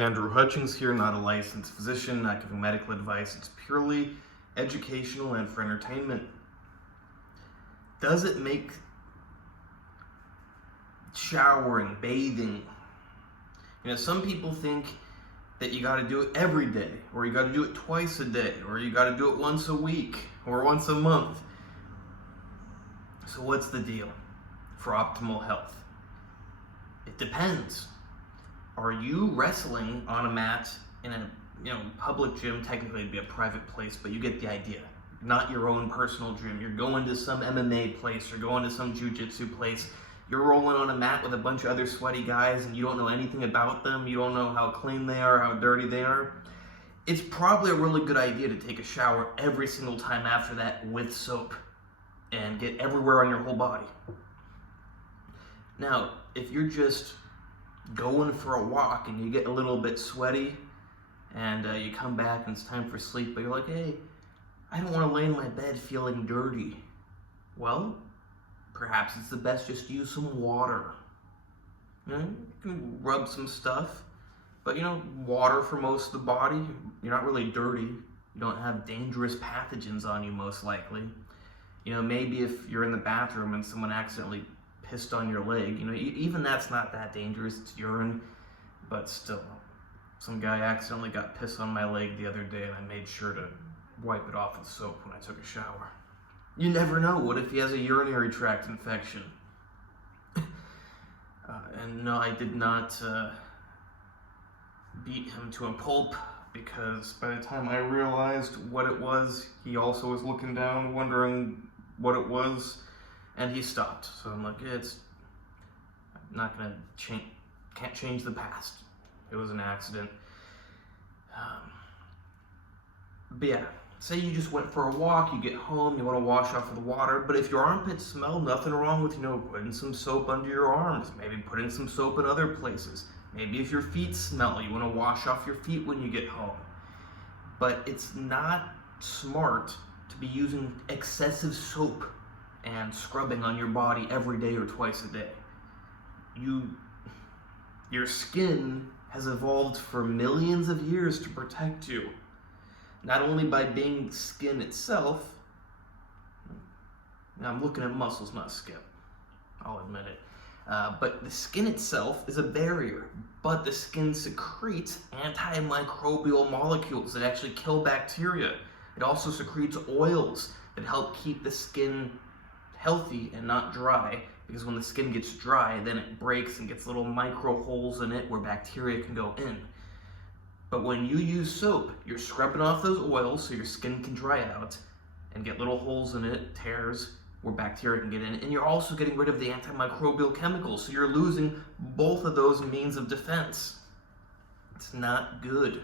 Andrew Hutchings here, not a licensed physician, not giving medical advice. It's purely educational and for entertainment. Does it make showering, bathing, some people think that you got to do it every day, or you got to do it twice a day, or you got to do it once a week, or once a month. So what's the deal for optimal health? It depends. Are you wrestling on a mat in a public gym? Technically it'd be a private place, but you get the idea. Not your own personal gym. You're going to some MMA place, you're going to some jiu-jitsu place. You're rolling on a mat with a bunch of other sweaty guys and you don't know anything about them. You don't know how clean they are, how dirty they are. It's probably a really good idea to take a shower every single time after that with soap and get everywhere on your whole body. Now, if you're just going for a walk and you get a little bit sweaty and you come back and it's time for sleep, but you're like, hey, I don't want to lay in my bed feeling dirty. Well, perhaps it's the best just to use some water. You can rub some stuff, but water for most of the body. You're not really dirty. You don't have dangerous pathogens on you, most likely. Maybe if you're in the bathroom and someone accidentally pissed on your leg, even that's not that dangerous. It's urine, but still. Some guy accidentally got piss on my leg the other day and I made sure to wipe it off with soap when I took a shower. You never know. What if he has a urinary tract infection? And no, I did not beat him to a pulp, because by the time I realized what it was, he also was looking down, wondering what it was, and he stopped. So I'm like, I'm not gonna can't change the past. It was an accident. But yeah. Say you just went for a walk, you get home, you want to wash off with water, but if your armpits smell, nothing wrong with, putting some soap under your arms, maybe putting some soap in other places. Maybe if your feet smell, you want to wash off your feet when you get home. But it's not smart to be using excessive soap and scrubbing on your body every day or twice a day. Your skin has evolved for millions of years to protect you. Not only by being skin itself, now I'm looking at muscles, not skin, I'll admit it, but the skin itself is a barrier, but the skin secretes antimicrobial molecules that actually kill bacteria. It also secretes oils that help keep the skin healthy and not dry, because when the skin gets dry, then it breaks and gets little micro holes in it where bacteria can go in. But when you use soap, you're scrubbing off those oils so your skin can dry out and get little holes in it, tears, where bacteria can get in. And you're also getting rid of the antimicrobial chemicals, so you're losing both of those means of defense. It's not good.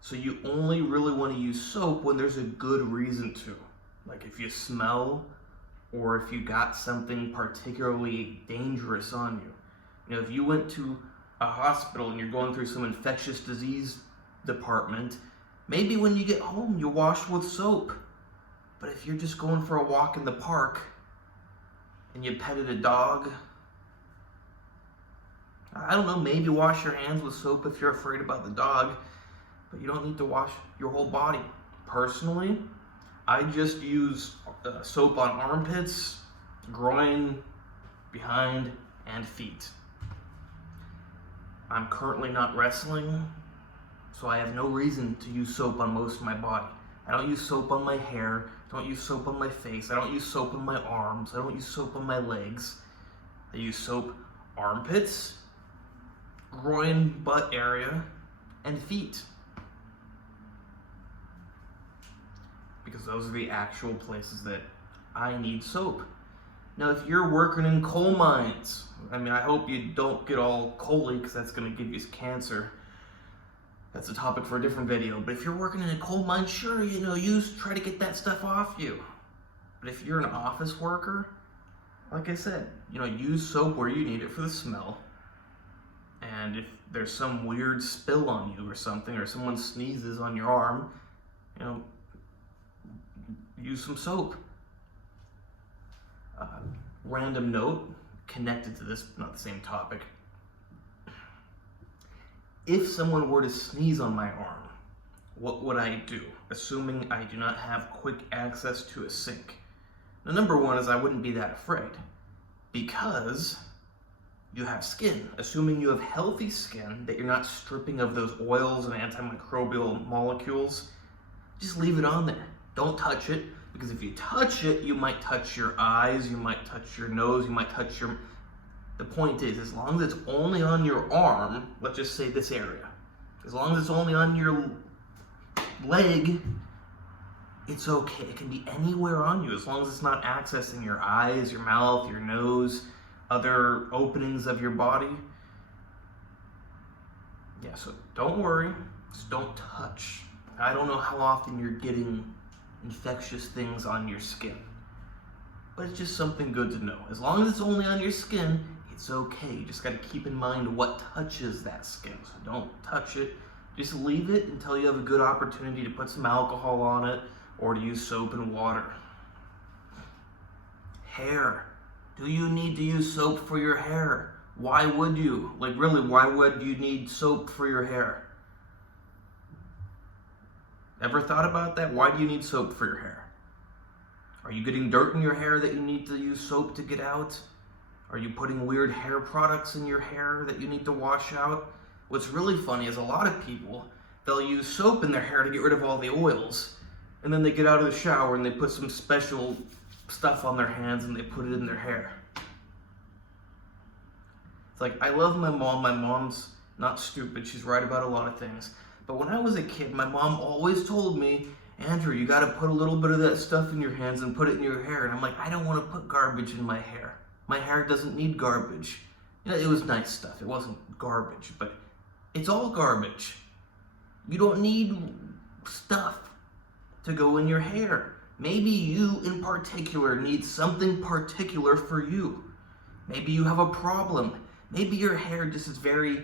So you only really want to use soap when there's a good reason to. Like if you smell, or if you got something particularly dangerous on you. If you went to a hospital and you're going through some infectious disease department, maybe when you get home you wash with soap. But if you're just going for a walk in the park and you petted a dog, I don't know, maybe wash your hands with soap if you're afraid about the dog, but you don't need to wash your whole body. Personally, I just use soap on armpits, groin, behind, and feet. I'm currently not wrestling, so I have no reason to use soap on most of my body. I don't use soap on my hair, I don't use soap on my face, I don't use soap on my arms, I don't use soap on my legs. I use soap armpits, groin, butt area, and feet. Because those are the actual places that I need soap. Now, if you're working in coal mines, I hope you don't get all coaly, because that's going to give you cancer. That's a topic for a different video. But if you're working in a coal mine, sure, try to get that stuff off you. But if you're an office worker, like I said, use soap where you need it for the smell. And if there's some weird spill on you or something, or someone sneezes on your arm, use some soap. Random note, connected to this, not the same topic. if someone were to sneeze on my arm, what would I do, assuming I do not have quick access to a sink? Now, number one is I wouldn't be that afraid, because you have skin. Assuming you have healthy skin, that you're not stripping of those oils and antimicrobial molecules, just leave it on there. Don't touch it, because if you touch it, you might touch your eyes, you might touch your nose, you might touch your... The point is, as long as it's only on your arm, let's just say this area, as long as it's only on your leg, it's okay. It can be anywhere on you, as long as it's not accessing your eyes, your mouth, your nose, other openings of your body. Yeah, so don't worry, just don't touch. I don't know how often you're getting infectious things on your skin, but it's just something good to know. As long as it's only on your skin, it's okay. You just got to keep in mind what touches that skin. So don't touch it. Just leave it until you have a good opportunity to put some alcohol on it or to use soap and water. Hair. Do you need to use soap for your hair? Why would you? Like, really, why would you need soap for your hair? Ever thought about that? Why do you need soap for your hair? Are you getting dirt in your hair that you need to use soap to get out? Are you putting weird hair products in your hair that you need to wash out? What's really funny is a lot of people, they'll use soap in their hair to get rid of all the oils, and then they get out of the shower and they put some special stuff on their hands and they put it in their hair. It's like, I love my mom. My mom's not stupid. She's right about a lot of things. But when I was a kid, my mom always told me, Andrew, you got to put a little bit of that stuff in your hands and put it in your hair. And I'm like, I don't want to put garbage in my hair. My hair doesn't need garbage. You know, it was nice stuff. It wasn't garbage, but it's all garbage. You don't need stuff to go in your hair. Maybe you in particular need something particular for you. Maybe you have a problem. Maybe your hair just is very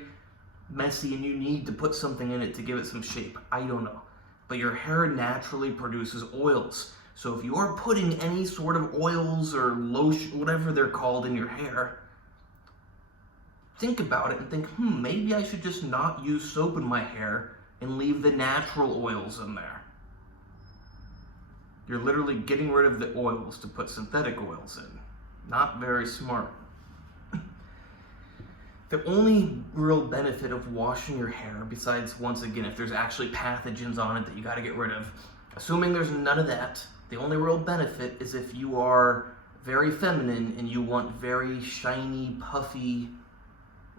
messy and you need to put something in it to give it some shape. I don't know. But your hair naturally produces oils. So if you're putting any sort of oils or lotion, whatever they're called, in your hair, think about it and think, maybe I should just not use soap in my hair and leave the natural oils in there. You're literally getting rid of the oils to put synthetic oils in. Not very smart. The only real benefit of washing your hair, besides, once again, if there's actually pathogens on it that you got to get rid of, assuming there's none of that, the only real benefit is if you are very feminine and you want very shiny, puffy,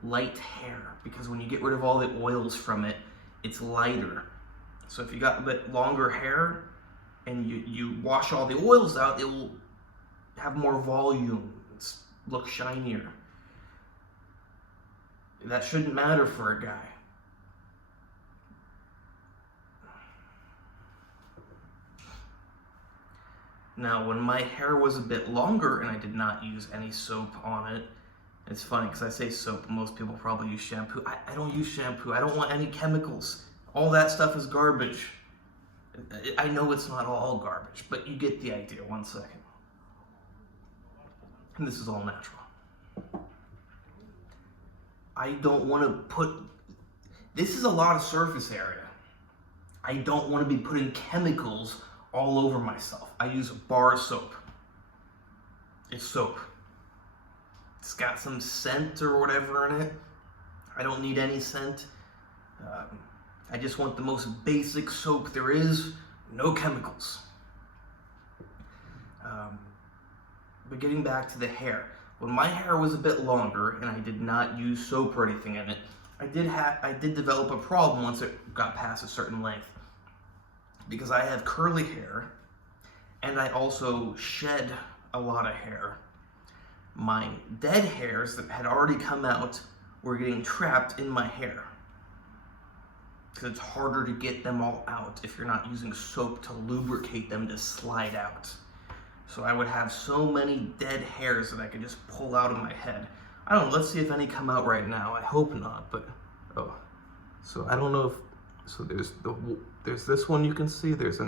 light hair, because when you get rid of all the oils from it, it's lighter. So if you got a bit longer hair and you wash all the oils out, it will have more volume, look shinier. That shouldn't matter for a guy. Now, when my hair was a bit longer and I did not use any soap on it, it's funny because I say soap, most people probably use shampoo. I don't use shampoo. I don't want any chemicals. All that stuff is garbage. I know it's not all garbage, but you get the idea. 1 second. And this is all natural. I don't want to put... This is a lot of surface area. I don't want to be putting chemicals all over myself. I use bar soap. It's soap. It's got some scent or whatever in it. I don't need any scent. I just want the most basic soap there is, no chemicals. But getting back to the hair. When my hair was a bit longer and I did not use soap or anything in it, I did develop a problem once it got past a certain length. Because I have curly hair and I also shed a lot of hair. My dead hairs that had already come out were getting trapped in my hair. Because it's harder to get them all out if you're not using soap to lubricate them to slide out. So I would have so many dead hairs that I could just pull out of my head. I don't know, let's see if any come out right now. I hope not, but, oh. So I don't know if, so there's this one you can see. There's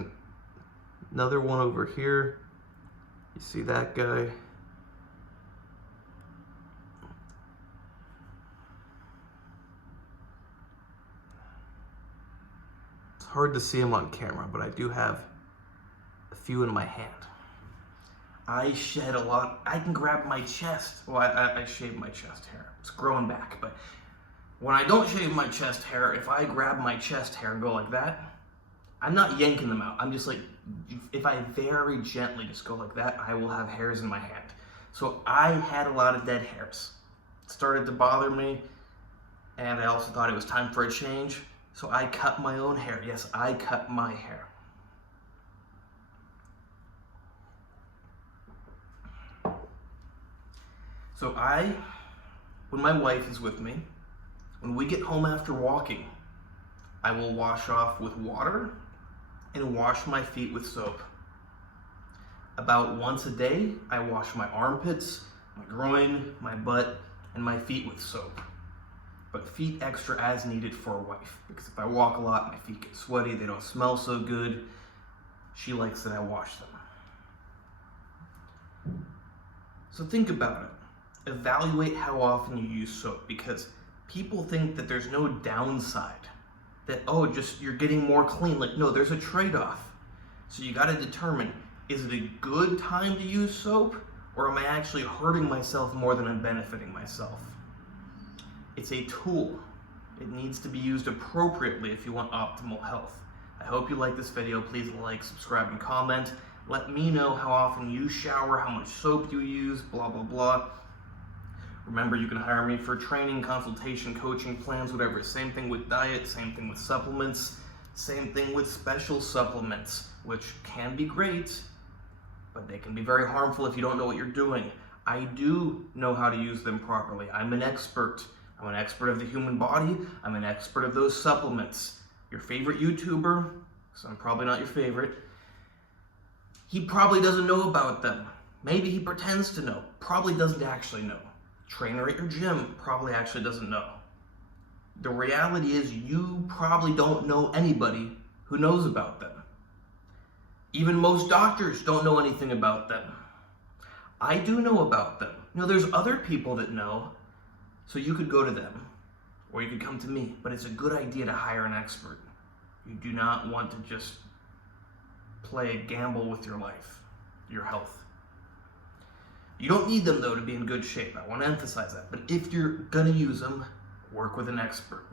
another one over here. You see that guy? hard to see them on camera, but I do have a few in my hand. I shed a lot. I can grab my chest. Well, I shave my chest hair. It's growing back, but when I don't shave my chest hair, if I grab my chest hair and go like that, I'm not yanking them out. I'm just like, if I very gently just go like that, I will have hairs in my hand. So I had a lot of dead hairs. It started to bother me, and I also thought it was time for a change. So I cut my own hair. Yes, I cut my hair. So when my wife is with me, when we get home after walking, I will wash off with water and wash my feet with soap. About once a day, I wash my armpits, my groin, my butt, and my feet with soap. But feet extra as needed for a wife, because if I walk a lot, my feet get sweaty, they don't smell so good. She likes that I wash them. So think about it. Evaluate how often you use soap, because people think that there's no downside. That, oh, just you're getting more clean. Like, no, there's a trade-off. So you got to determine, is it a good time to use soap, or am I actually hurting myself more than I'm benefiting myself? It's a tool. It needs to be used appropriately if you want optimal health. I hope you like this video. Please like, subscribe, and comment. Let me know how often you shower, how much soap you use, blah, blah, blah. Remember, you can hire me for training, consultation, coaching plans, whatever. Same thing with diet, same thing with supplements, same thing with special supplements, which can be great, but they can be very harmful if you don't know what you're doing. I do know how to use them properly. I'm an expert. I'm an expert of the human body. I'm an expert of those supplements. Your favorite YouTuber, because I'm probably not your favorite, he probably doesn't know about them. Maybe he pretends to know. Probably doesn't actually know. Trainer at your gym probably actually doesn't know. The reality is you probably don't know anybody who knows about them. Even most doctors don't know anything about them. I do know about them. You know, there's other people that know, so you could go to them, or you could come to me, but it's a good idea to hire an expert. You do not want to just play a gamble with your life, your health. You don't need them, though, to be in good shape. I want to emphasize that. But if you're going to use them, work with an expert.